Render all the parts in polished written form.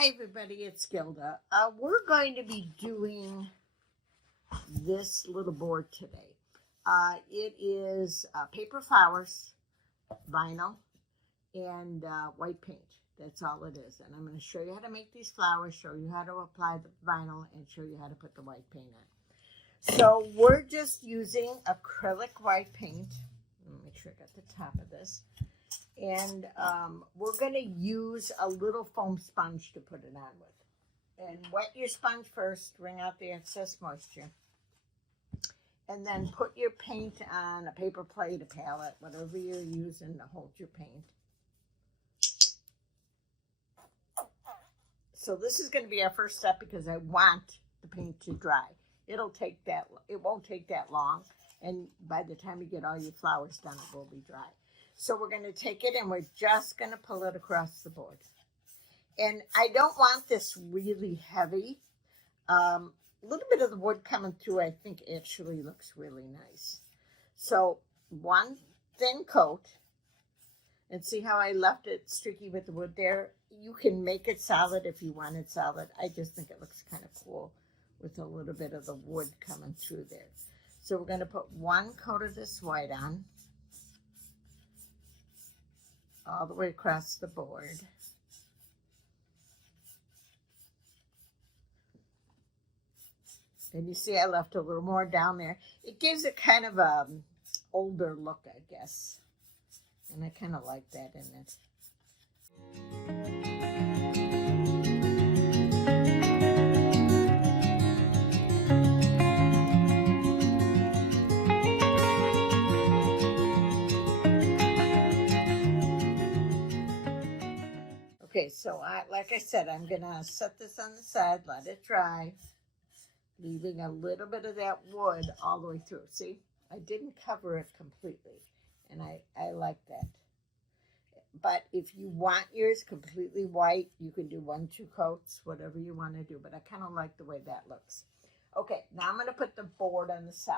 Hi everybody, it's Gilda. We're going to be doing this little board today. It is paper flowers, vinyl, and white paint. That's all it is. And I'm going to show you how to make these flowers, show you how to apply the vinyl, and show you how to put the white paint on. So we're just using acrylic white paint. Let me make sure I got the top of this. And we're going to use a little foam sponge to put it on with. And wet your sponge first, wring out the excess moisture. And then put your paint on a paper plate, a palette, whatever you're using to hold your paint. So this is going to be our first step because I want the paint to dry. It won't take that long. And by the time you get all your flowers done, it will be dry. So we're going to take it and we're just going to pull it across the board. And I don't want this really heavy. A little bit of the wood coming through, I think actually looks really nice. So one thin coat. And see how I left it streaky with the wood there? You can make it solid if you want it solid. I just think it looks kind of cool with a little bit of the wood coming through there. So we're going to put one coat of this white on. All the way across the board. And you see I left a little more down there. It gives it kind of a older look, I guess. And I kind of like that in it. Okay, so like I said, I'm going to set this on the side, let it dry, leaving a little bit of that wood all the way through. See, I didn't cover it completely, and I like that. But if you want yours completely white, you can do 1-2 coats, whatever you want to do, but I kind of like the way that looks. Okay, now I'm going to put the board on the side.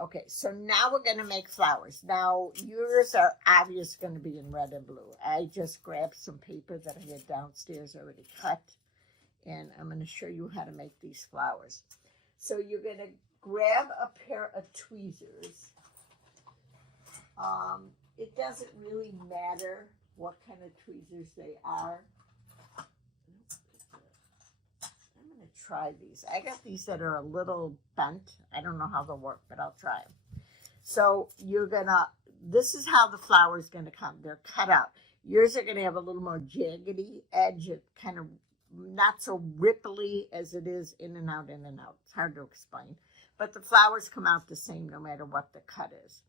Okay, so now we're going to make flowers. Now, yours are obviously going to be in red and blue. I just grabbed some paper that I had downstairs already cut, and I'm going to show you how to make these flowers. So you're going to grab a pair of tweezers. It doesn't really matter what kind of tweezers they are. Try these. I got these that are a little bent. I don't know how they'll work, but I'll try them. So this is how the flower is going to come. They're cut out. Yours are going to have a little more jaggedy edge. It kind of not so ripply as it is in and out, in and out. It's hard to explain. But the flowers come out the same no matter what the cut is.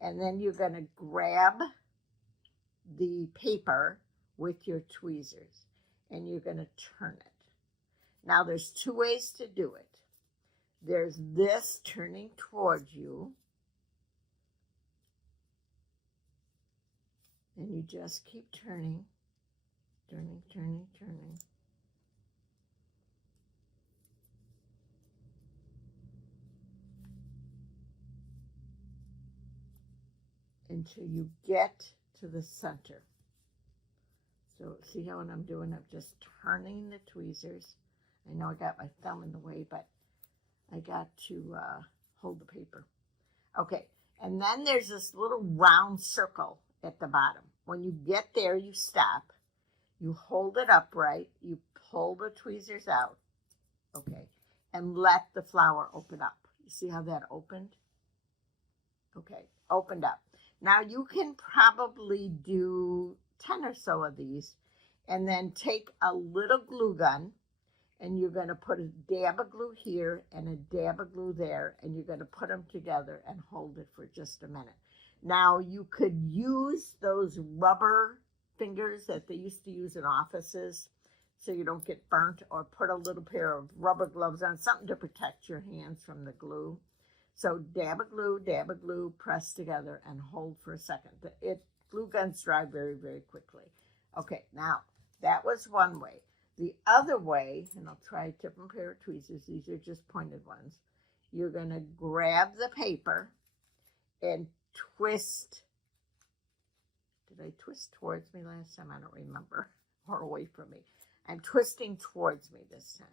And then you're going to grab the paper with your tweezers and you're going to turn it. Now, there's 2 ways to do it. There's this turning towards you. And you just keep turning, turning, turning, turning. Until you get to the center. So see how what I'm doing? I'm just turning the tweezers. I know I got my thumb in the way, but I got to hold the paper. Okay, and then there's this little round circle at the bottom. When you get there, you stop. You hold it upright. You pull the tweezers out, okay, and let the flower open up. You see how that opened? Okay, opened up. Now you can probably do 10 or so of these and then take a little glue gun and you're going to put a dab of glue here and a dab of glue there, and you're going to put them together and hold it for just a minute. Now, you could use those rubber fingers that they used to use in offices so you don't get burnt, or put a little pair of rubber gloves on, something to protect your hands from the glue. So dab of glue, press together, and hold for a second. Glue guns dry very, very quickly. Okay, now, that was one way. The other way, and I'll try a different pair of tweezers. These are just pointed ones. You're going to grab the paper and twist. Did I twist towards me last time? I don't remember. Or away from me. I'm twisting towards me this time.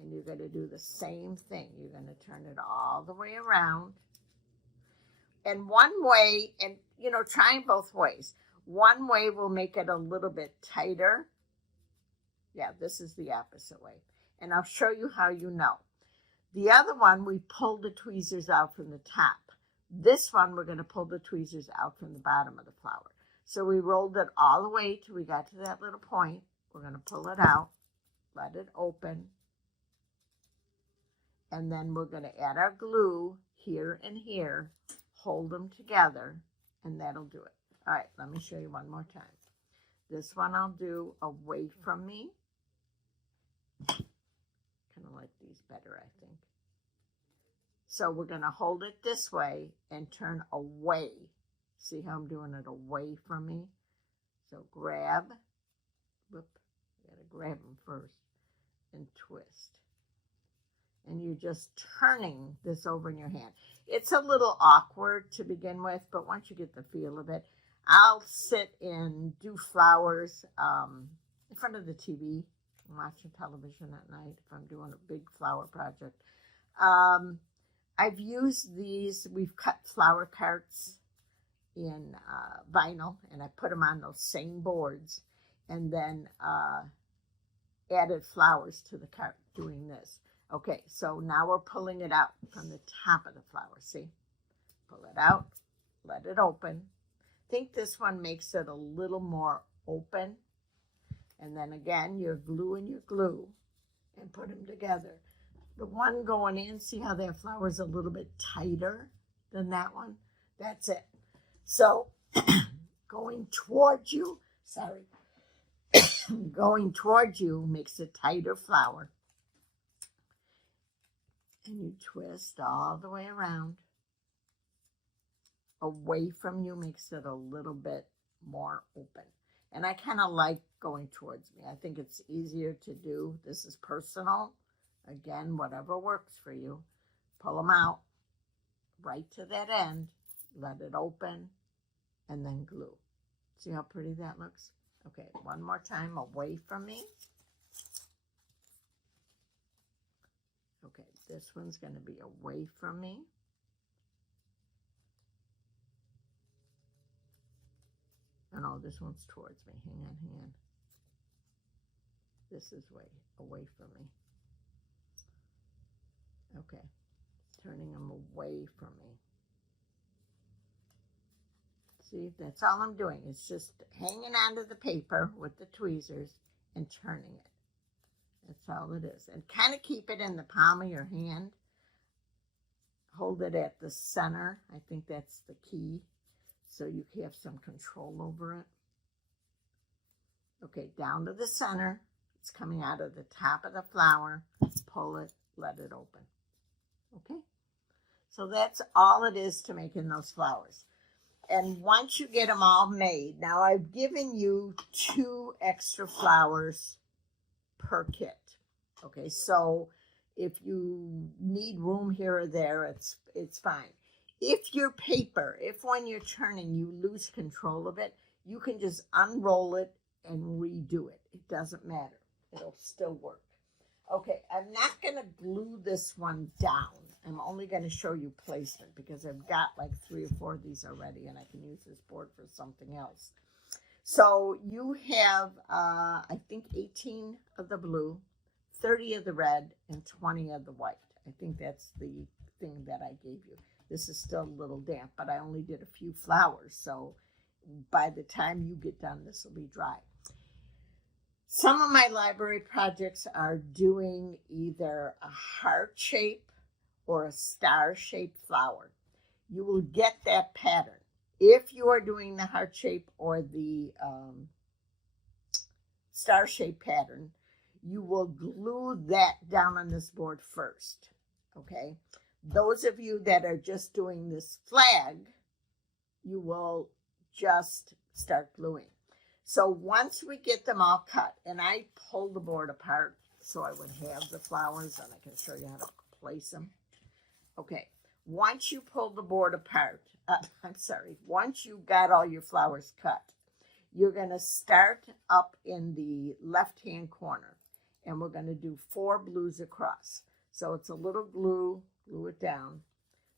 And you're going to do the same thing. You're going to turn it all the way around. And one way, and you know, trying both ways. One way will make it a little bit tighter. Yeah, this is the opposite way. And I'll show you how you know. The other one, we pulled the tweezers out from the top. This one, we're going to pull the tweezers out from the bottom of the flower. So we rolled it all the way till we got to that little point. We're going to pull it out, let it open. And then we're going to add our glue here and here, hold them together, and that'll do it. All right, let me show you one more time. This one I'll do away from me. Kind of like these better, I think. So we're going to hold it this way and turn away. See how I'm doing it away from me? So grab, whoop, you got to grab them first, and twist. And you're just turning this over in your hand. It's a little awkward to begin with, but once you get the feel of it, I'll sit and do flowers in front of the TV, watching television at night if I'm doing a big flower project. I've used these. We've cut flower carts in vinyl, and I put them on those same boards, and then added flowers to the cart doing this. Okay, so now we're pulling it out from the top of the flower. See? Pull it out, let it open. I think this one makes it a little more open. And then again, you're gluing your glue and put them together. The one going in, see how that flower's a little bit tighter than that one? That's it. So going towards you, going towards you makes a tighter flower. And you twist all the way around. Away from you makes it a little bit more open. And I kind of like going towards me. I think it's easier to do. This is personal. Again, whatever works for you. Pull them out right to that end. Let it open. And then glue. See how pretty that looks? Okay, one more time away from me. Okay, this one's going to be away from me. Oh no, this one's towards me. Hang on. This is away from me. Okay, turning them away from me. See, that's all I'm doing. It's just hanging onto the paper with the tweezers and turning it. That's all it is. And kind of keep it in the palm of your hand. Hold it at the center. I think that's the key. So you have some control over it. Okay, down to the center. It's coming out of the top of the flower. Pull it, let it open. Okay? So that's all it is to making those flowers. And once you get them all made, now I've given you 2 extra flowers per kit. Okay, so if you need room here or there, it's fine. If your paper, if when you're turning you lose control of it, you can just unroll it and redo it. It doesn't matter. It'll still work. Okay, I'm not going to glue this one down. I'm only going to show you placement because I've got like 3 or 4 of these already and I can use this board for something else. So you have, I think, 18 of the blue, 30 of the red, and 20 of the white. I think that's the thing that I gave you. This is still a little damp, but I only did a few flowers. So by the time you get done, this will be dry. Some of my library projects are doing either a heart shape or a star-shaped flower. You will get that pattern. If you are doing the heart shape or the star-shaped pattern, you will glue that down on this board first, okay? Those of you that are just doing this flag, you will just start gluing. So once we get them all cut, and I pull the board apart so I would have the flowers and I can show you how to place them. Okay, once you pull the board apart, once you got all your flowers cut, You're going to start up in the left-hand corner, and we're going to do 4 blues across. So it's a little glue it down.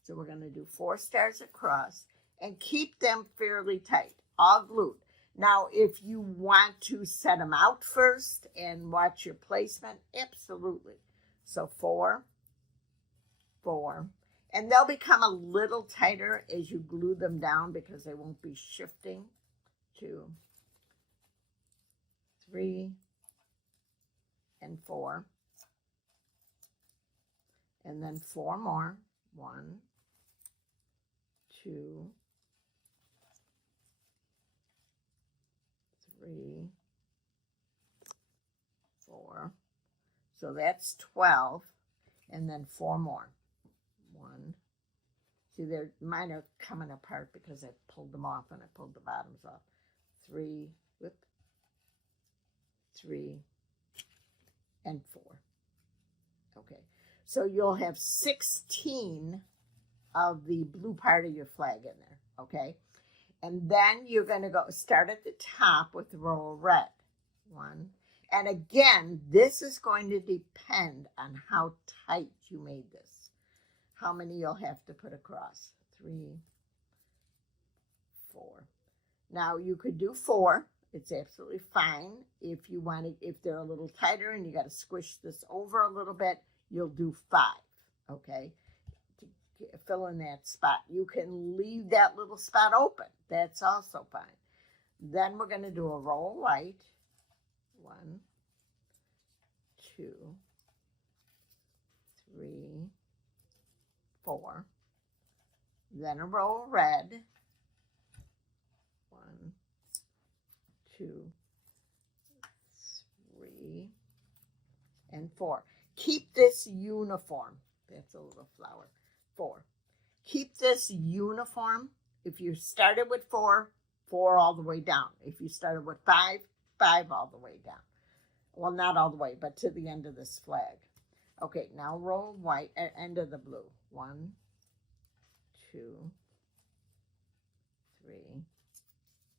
So we're going to do 4 stars across and keep them fairly tight, all glued. Now, if you want to set them out first and watch your placement, absolutely. So 4, 4, and they'll become a little tighter as you glue them down because they won't be shifting. 2, 3, and 4. And then 4 more. 1, 2, 3, 4. So that's 12. And then 4 more. 1. See, mine are coming apart because I pulled them off and I pulled the bottoms off. 3, 3, and 4. Okay, so you'll have 16 of the blue part of your flag in there, okay? And then you're going to go start at the top with the row of red. 1. And again, this is going to depend on how tight you made this. How many you'll have to put across. 3, 4. Now you could do 4. It's absolutely fine. If you want to, if they're a little tighter and you got to squish this over a little bit, you'll do 5, okay? To fill in that spot. You can leave that little spot open. That's also fine. Then we're going to do a row of white. 1, 2, 3, 4. Then a row of red. 1, 2, 3, and 4. Keep this uniform. That's a little flower. 4. Keep this uniform. If you started with 4, 4 all the way down. If you started with 5, 5 all the way down. Well, not all the way, but to the end of this flag. Okay, now row of white, end of the blue. 1, 2, 3,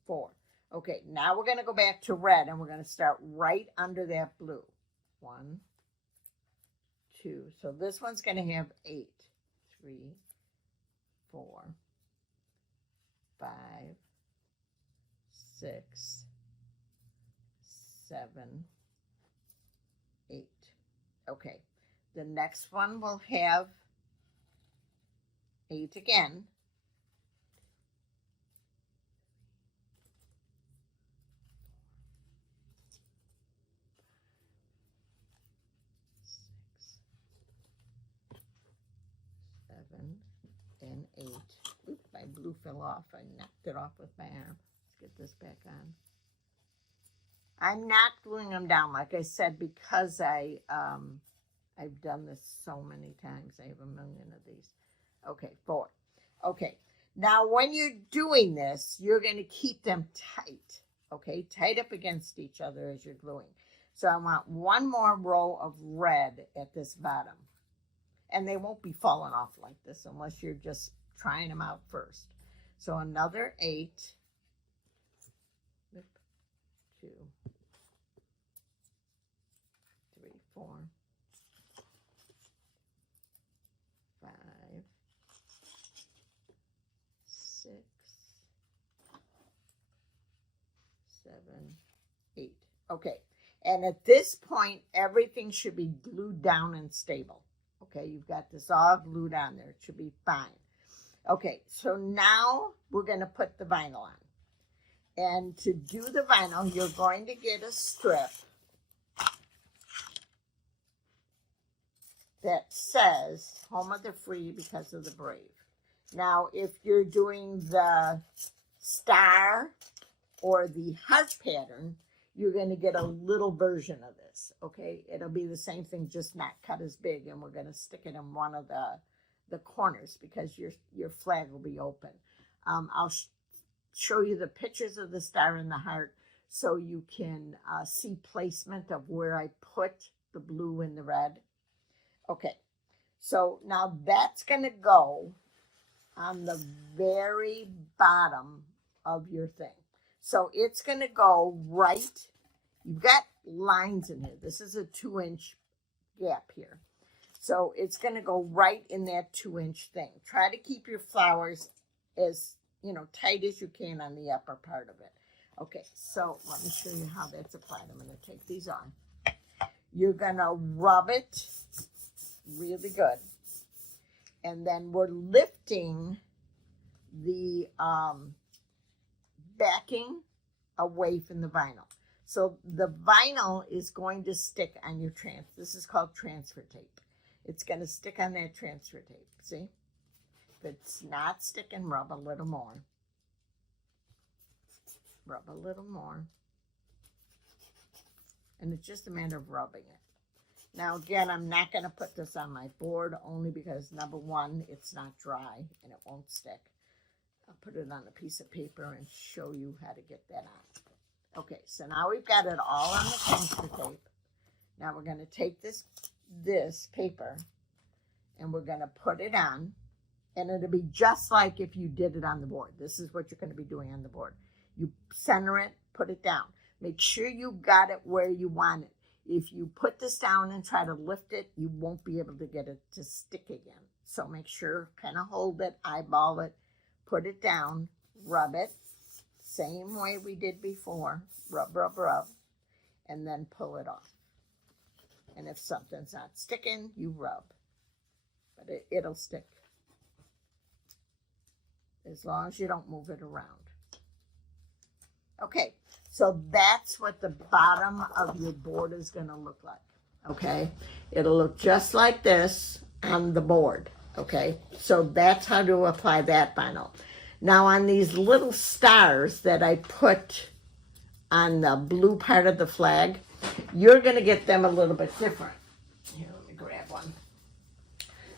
4. Okay, now we're going to go back to red, and we're going to start right under that blue. 1, 2. So this one's going to have 8. 3, 4, 5, 6, 7, 8. Okay, the next one will have 8 again. 6, 7, and 8. Oop, my blue fell off. I knocked it off with my arm. Let's get this back on. I'm not gluing them down, like I said, because I've done this so many times. I have a million of these. Okay, 4. Okay, now when you're doing this, you're going to keep them tight, okay? Tight up against each other as you're gluing. So I want 1 more row of red at this bottom. And they won't be falling off like this unless you're just trying them out first. So another 8. 2, 3, 4, 5, 6, 7, 8. Okay, and at this point, everything should be glued down and stable. Okay, you've got this all glued on there. It should be fine. Okay, so now we're going to put the vinyl on. And to do the vinyl, you're going to get a strip that says Home of the Free because of the brave. Now, if you're doing the star or the heart pattern, you're going to get a little version of this, okay? It'll be the same thing, just not cut as big, and we're going to stick it in one of the corners because your flag will be open. I'll show you the pictures of the star and the heart so you can see placement of where I put the blue and the red. Okay, so now that's going to go on the very bottom of your thing. So it's going to go right. You've got lines in here. This is a 2-inch gap here. So it's going to go right in that 2-inch thing. Try to keep your flowers as, tight as you can on the upper part of it. Okay, so let me show you how that's applied. I'm going to take these on. You're going to rub it really good. And then we're lifting the backing away from the vinyl. So the vinyl is going to stick on your this is called transfer tape. It's going to stick on that transfer tape. See? If it's not sticking, rub a little more. Rub a little more. And it's just a matter of rubbing it. Now, again, I'm not going to put this on my board only because, number one, it's not dry and it won't stick. I'll put it on a piece of paper and show you how to get that on. Okay, so now we've got it all on the transfer tape. Now we're going to take this paper and we're going to put it on, and it'll be just like if you did it on the board. This is what you're going to be doing on the board. You center it, put it down. Make sure you got it where you want it. If you put this down and try to lift it, you won't be able to get it to stick again. So make sure, kind of hold it, eyeball it, put it down, rub it, same way we did before. Rub, rub, rub, and then pull it off. And if something's not sticking, you rub. But it'll stick. As long as you don't move it around. Okay, so that's what the bottom of your board is going to look like. Okay, it'll look just like this on the board. Okay, so that's how to apply that vinyl. Now on these little stars that I put on the blue part of the flag, you're going to get them a little bit different. Here, let me grab one.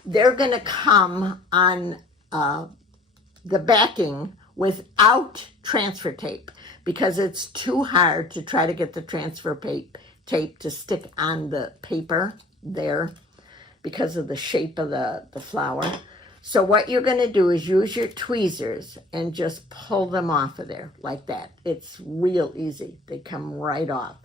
They're going to come on the backing without transfer tape because it's too hard to try to get the transfer tape to stick on the paper there because of the shape of the flower. So what you're going to do is use your tweezers and just pull them off of there like that. It's real easy. They come right off.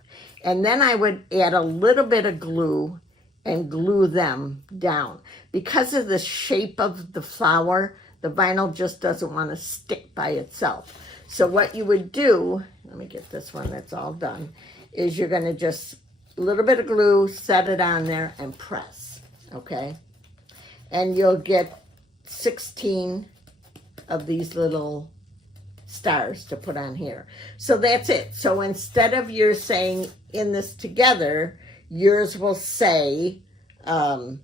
And then I would add a little bit of glue and glue them down. Because of the shape of the flower, the vinyl just doesn't want to stick by itself. So what you would do, let me get this one that's all done, is you're going to just a little bit of glue, set it on there, and press, okay? And you'll get 16 of these little stars to put on here. So that's it. So instead of yours saying in this together, yours will say home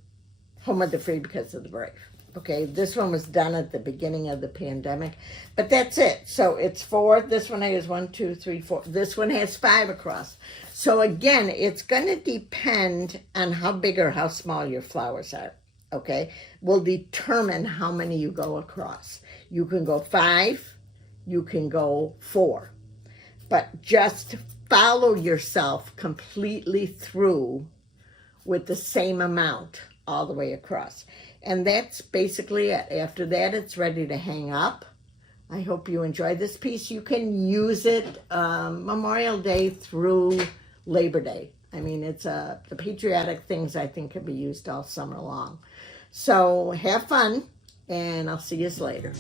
of the free because of the brave. Okay, this one was done at the beginning of the pandemic, but that's it. So it's 4. This one has 1, 2, 3, 4. This one has 5 across. So again, it's going to depend on how big or how small your flowers are. Okay, will determine how many you go across. You can go 5, you can go 4, but just follow yourself completely through with the same amount all the way across. And that's basically it. After that, it's ready to hang up. I hope you enjoyed this piece. You can use it Memorial Day through Labor Day. I mean, it's the patriotic things I think can be used all summer long. So have fun, and I'll see you later.